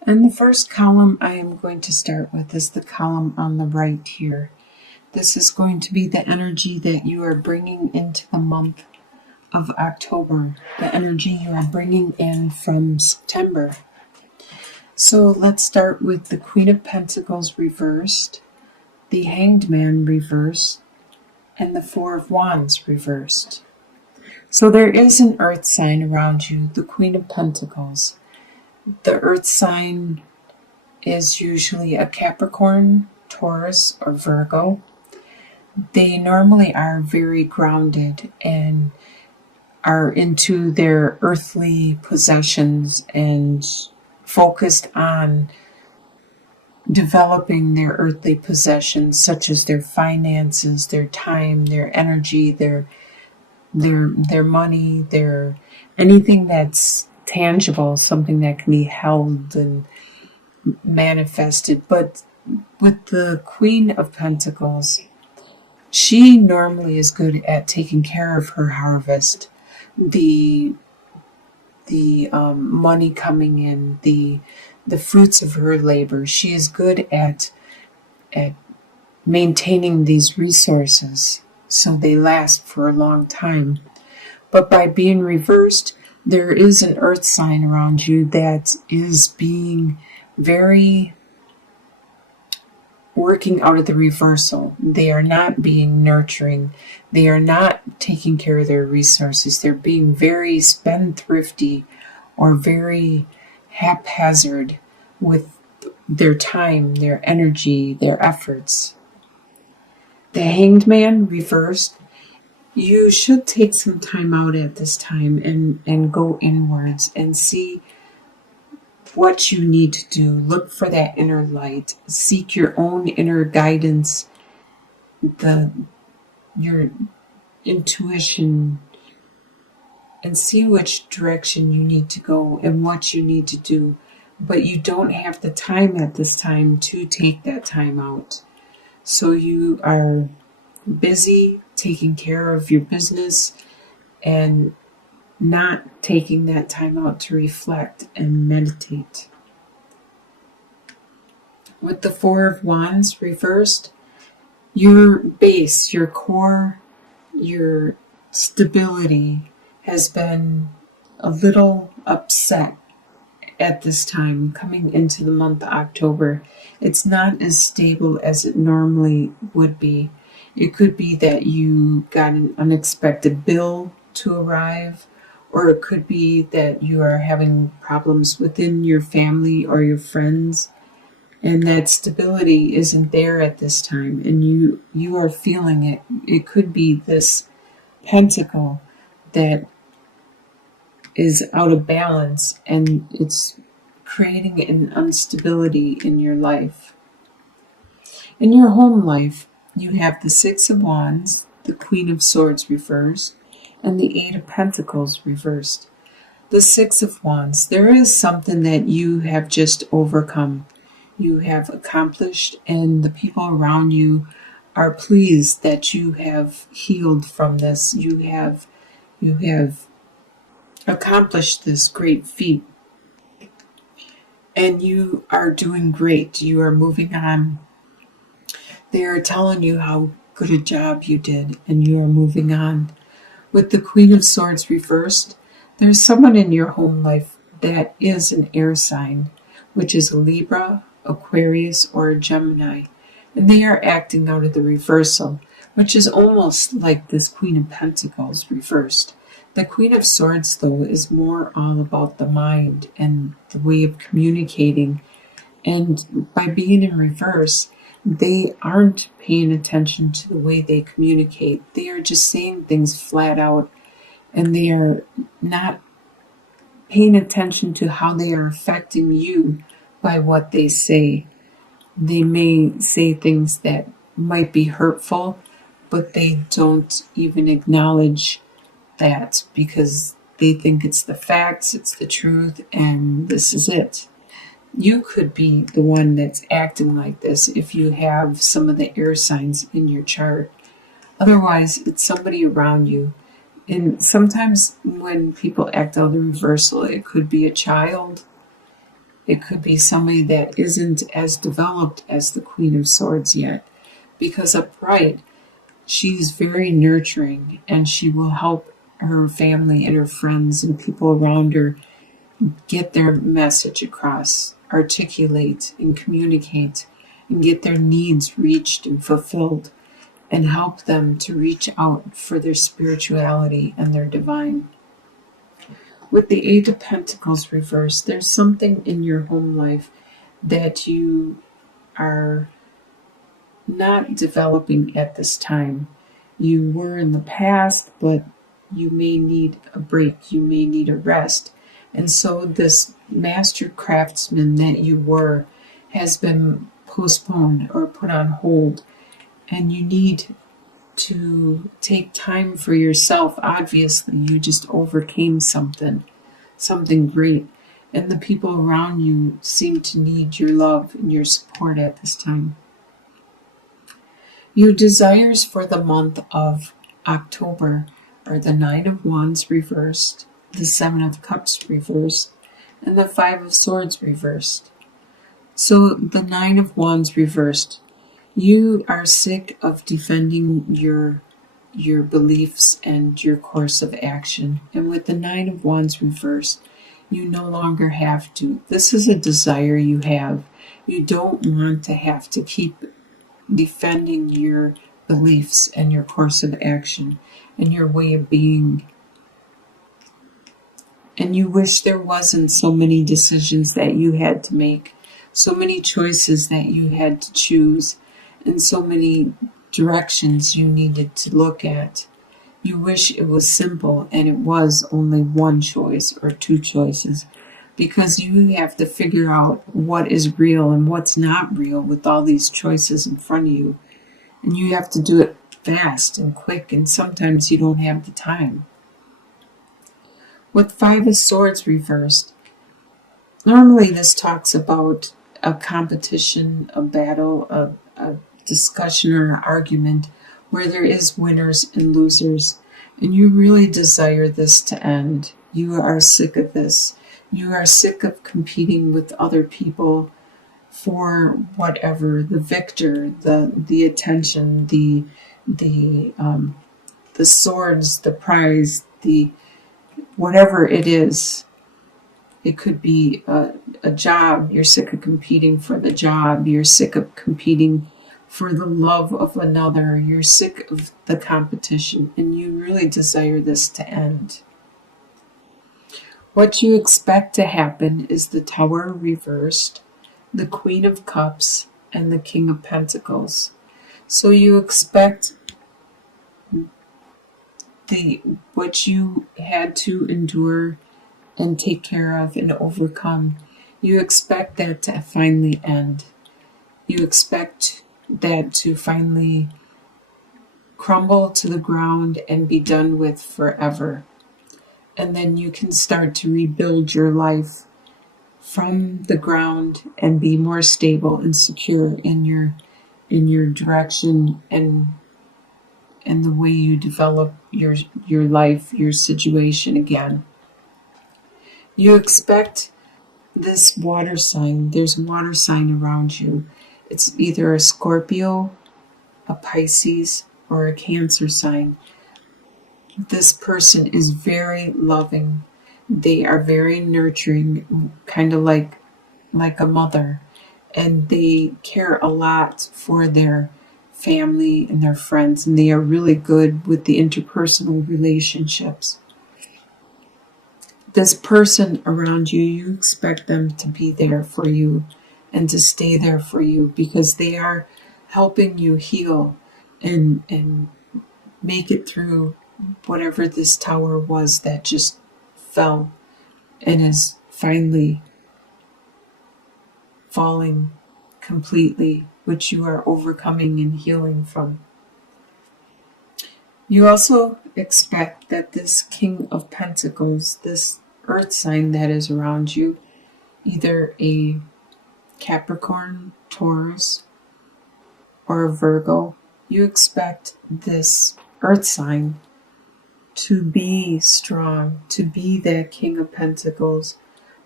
And the first column I am going to start with is the column on the right here. This is going to be the energy that you are bringing into the month of October, the energy you are bringing in from September. So let's start with the Queen of Pentacles reversed, the Hanged Man reversed, and the Four of Wands reversed. So there is an earth sign around you, the Queen of Pentacles. The earth sign is usually a Capricorn, Taurus, or Virgo. They normally are very grounded and are into their earthly possessions and focused on developing their earthly possessions, such as their finances, their time, their energy, their money, their anything that's tangible, something that can be held and manifested. But with the Queen of Pentacles, she normally is good at taking care of her harvest, the money coming in, the fruits of her labor. She is good at maintaining these resources so they last for a long time. But by being reversed, there is an earth sign around you that is being very working out of the reversal. They are not being nurturing. They are not taking care of their resources. They're being very spendthrifty or very haphazard with their time, their energy, their efforts. The Hanged Man reversed. You should take some time out at this time and go inwards and see what you need to do. Look for that inner light. Seek your own inner guidance, your intuition, and see which direction you need to go and what you need to do. But you don't have the time at this time to take that time out. So you are busy taking care of your business and not taking that time out to reflect and meditate. With the Four of Wands reversed, your base, your core, your stability has been a little upset at this time coming into the month of October. It's not as stable as it normally would be. It could be that you got an unexpected bill to arrive, or it could be that you are having problems within your family or your friends, and that stability isn't there at this time, and you are feeling it. It could be this pentacle that is out of balance, and it's creating an instability in your life. In your home life, you have the Six of Wands, the Queen of Swords reversed, and the Eight of Pentacles reversed. The Six of Wands, there is something that you have just overcome. You have accomplished, and the people around you are pleased that you have healed from this. You have accomplished this great feat, and you are doing great. You are moving on. They are telling you how good a job you did, and you are moving on. With the Queen of Swords reversed, there's someone in your home life that is an air sign, which is a Libra, Aquarius, or a Gemini, and they are acting out of the reversal, which is almost like this Queen of Pentacles reversed. The Queen of Swords, though, is more all about the mind and the way of communicating, and by being in reverse, they aren't paying attention to the way they communicate. They are just saying things flat out, and they are not paying attention to how they are affecting you by what they say. They may say things that might be hurtful, but they don't even acknowledge that because they think it's the facts, it's the truth, and this is it. You could be the one that's acting like this if you have some of the air signs in your chart. Otherwise, it's somebody around you. And sometimes when people act out of the reversal, it could be a child. It could be somebody that isn't as developed as the Queen of Swords yet. Because upright, she's very nurturing and she will help her family and her friends and people around her get their message across, articulate and communicate, and get their needs reached and fulfilled, and help them to reach out for their spirituality and their divine. With the Eight of Pentacles reversed, there's something in your home life that you are not developing at this time. You were in the past, but you may need a break. You may need a rest. And so this master craftsman that you were has been postponed or put on hold. And you need to take time for yourself. Obviously, you just overcame something great. And the people around you seem to need your love and your support at this time. Your desires for the month of October are the Nine of Wands reversed, the Seven of Cups reversed, and the Five of Swords reversed. So the Nine of Wands reversed. You are sick of defending your beliefs and your course of action. And with the Nine of Wands reversed, you no longer have to. This is a desire you have. You don't want to have to keep defending your beliefs and your course of action and your way of being. And you wish there wasn't so many decisions that you had to make, so many choices that you had to choose, and so many directions you needed to look at. You wish it was simple and it was only one choice or two choices, because you have to figure out what is real and what's not real with all these choices in front of you. And you have to do it fast and quick, and sometimes you don't have the time. With Five of Swords reversed, normally this talks about a competition, a battle, a discussion or an argument where there is winners and losers, and you really desire this to end. You are sick of this. You are sick of competing with other people for whatever, the victor, the attention, the swords, the prize, the whatever it is. It could be a job. You're sick of competing for the job. You're sick of competing for the love of another. You're sick of the competition, and you really desire this to end. What you expect to happen is the Tower reversed, the Queen of Cups, and the King of Pentacles. So you expect what you had to endure and take care of and overcome. You expect that to finally end. You expect that to finally crumble to the ground and be done with forever. And then you can start to rebuild your life from the ground and be more stable and secure in your direction and the way you develop your life, your situation again. You expect this water sign. There's a water sign around you. It's either a Scorpio, a Pisces, or a Cancer sign. This person is very loving. They are very nurturing, kind of like a mother. And they care a lot for their family and their friends. And they are really good with the interpersonal relationships. This person around you, you expect them to be there for you and to stay there for you, because they are helping you heal and make it through whatever this tower was that just fell and is finally falling completely, which you are overcoming and healing from. You also expect that this King of Pentacles, this earth sign that is around you, either a Capricorn, Taurus, or a Virgo, you expect this earth sign to be strong, to be that King of Pentacles,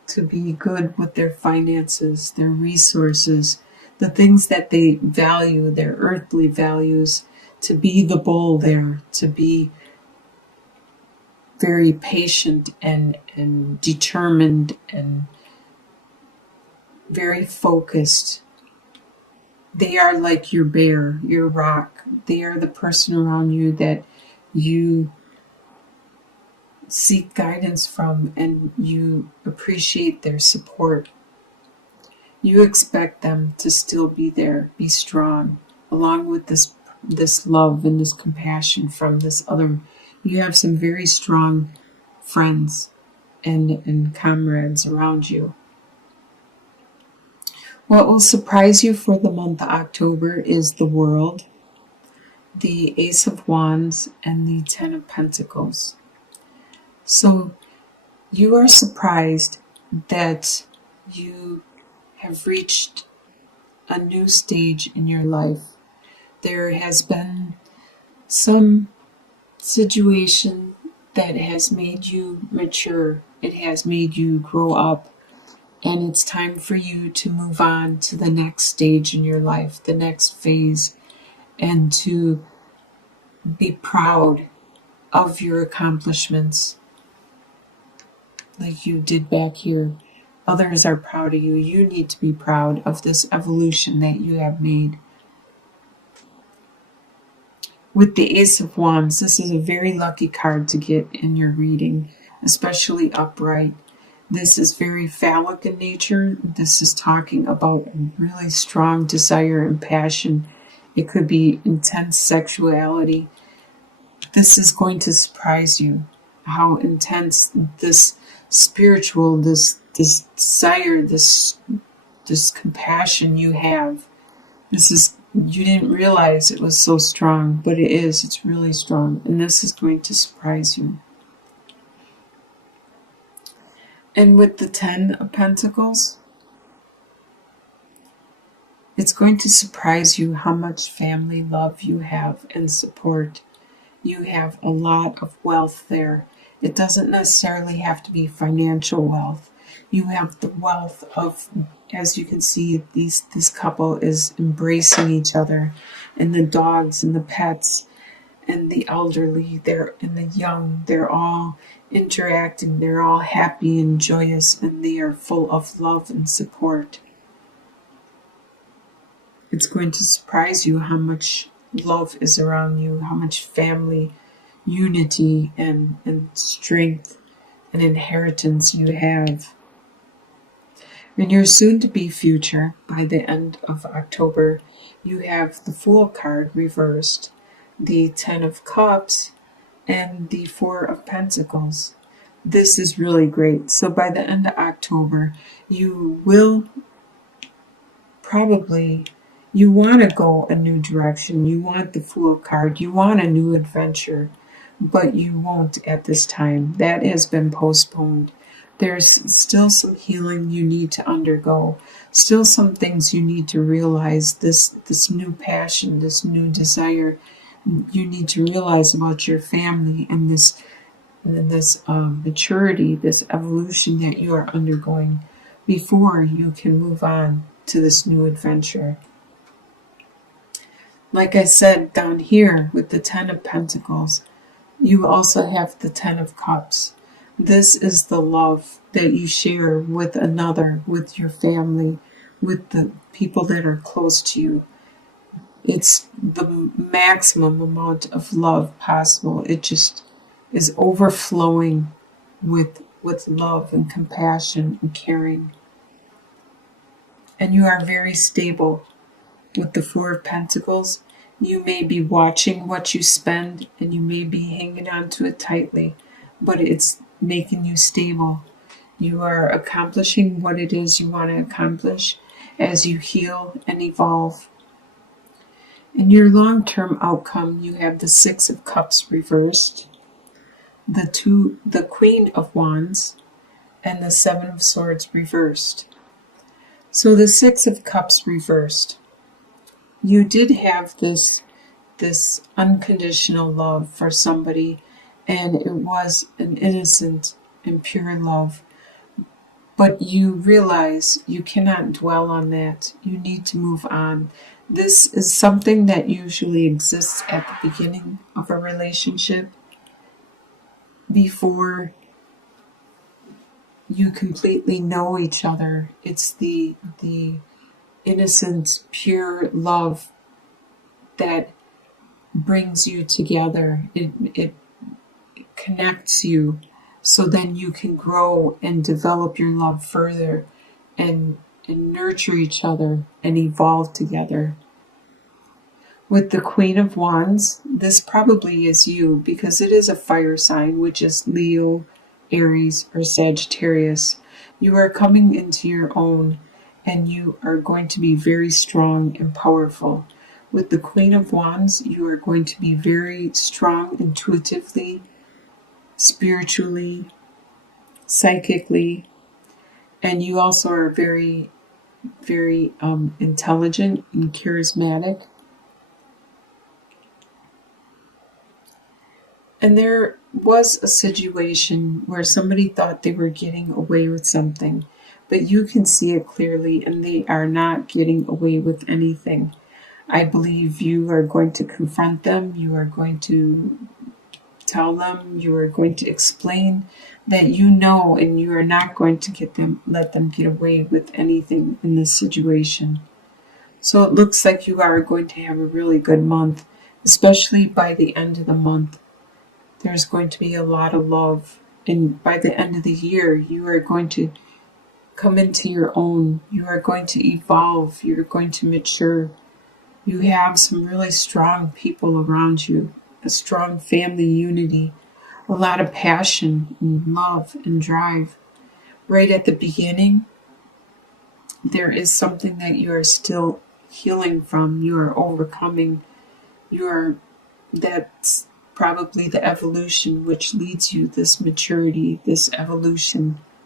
to be good with their finances, their resources, the things that they value, their earthly values, to be the bull there, to be very patient and determined and very focused. They are like your bear, your rock. They are the person around you that you seek guidance from and you appreciate their support. You expect them to still be there, be strong, along with this love and this compassion from this other. You have some very strong friends and comrades around you. What will surprise you for the month of October is the World, the Ace of Wands, and the Ten of Pentacles. So you are surprised that you have reached a new stage in your life. There has been some situation that has made you mature. It has made you grow up. And it's time for you to move on to the next stage in your life, the next phase, and to be proud of your accomplishments like you did back here. Others are proud of you. You need to be proud of this evolution that you have made. With the Ace of Wands, this is a very lucky card to get in your reading, especially upright. This is very phallic in nature. This is talking about a really strong desire and passion. It could be intense sexuality. This is going to surprise you, how intense this spiritual, this desire, this compassion you have. You didn't realize it was so strong, but it is. It's really strong, and this is going to surprise you. And with the Ten of Pentacles, it's going to surprise you how much family love you have and support. You have a lot of wealth there. It doesn't necessarily have to be financial wealth. You have the wealth of, as you can see, this couple is embracing each other, and the dogs and the pets and the elderly, and the young, they're all interacting. They're all happy and joyous, and they are full of love and support. It's going to surprise you how much love is around you, how much family unity and strength and inheritance you have. In your soon-to-be future, by the end of October, you have the Fool card reversed, the Ten of Cups, and the Four of Pentacles. This is really great. So by the end of October, you will probably, you want to go a new direction. You want the Fool card. You want a new adventure, but you won't at this time. That has been postponed. There's still some healing you need to undergo. Still some things you need to realize. This new passion, this new desire, you need to realize about your family and this maturity, this evolution that you are undergoing before you can move on to this new adventure. Like I said down here with the Ten of Pentacles, you also have the Ten of Cups. This is the love that you share with another, with your family, with the people that are close to you. It's the maximum amount of love possible. It just is overflowing with love and compassion and caring. And you are very stable. With the Four of Pentacles, you may be watching what you spend and you may be hanging on to it tightly, but it's making you stable. You are accomplishing what it is you want to accomplish as you heal and evolve. In your long-term outcome, you have the Six of Cups reversed, the Queen of Wands, and the Seven of Swords reversed. So the Six of Cups reversed. You did have this unconditional love for somebody, and it was an innocent and pure love. But you realize you cannot dwell on that. You need to move on. This is something that usually exists at the beginning of a relationship before you completely know each other. It's the innocent, pure love that brings you together. It connects you so then you can grow and develop your love further and nurture each other and evolve together. With the Queen of Wands, this probably is you because it is a fire sign, which is Leo, Aries, or Sagittarius. You are coming into your own and you are going to be very strong and powerful. With the Queen of Wands, you are going to be very strong intuitively, spiritually, psychically, and you also are very, very intelligent and charismatic. And there was a situation where somebody thought they were getting away with something, but you can see it clearly and they are not getting away with anything. I believe you are going to confront them, you are going to tell them, you are going to explain that you know and you are not going to let them get away with anything in this situation. So it looks like you are going to have a really good month, especially by the end of the month. There's going to be a lot of love. And by the end of the year, you are going to come into your own. You are going to evolve. You're going to mature. You have some really strong people around you, a strong family unity, a lot of passion and love and drive. Right at the beginning, there is something that you are still healing from. You are overcoming. That's probably the evolution which leads you, this maturity, this evolution.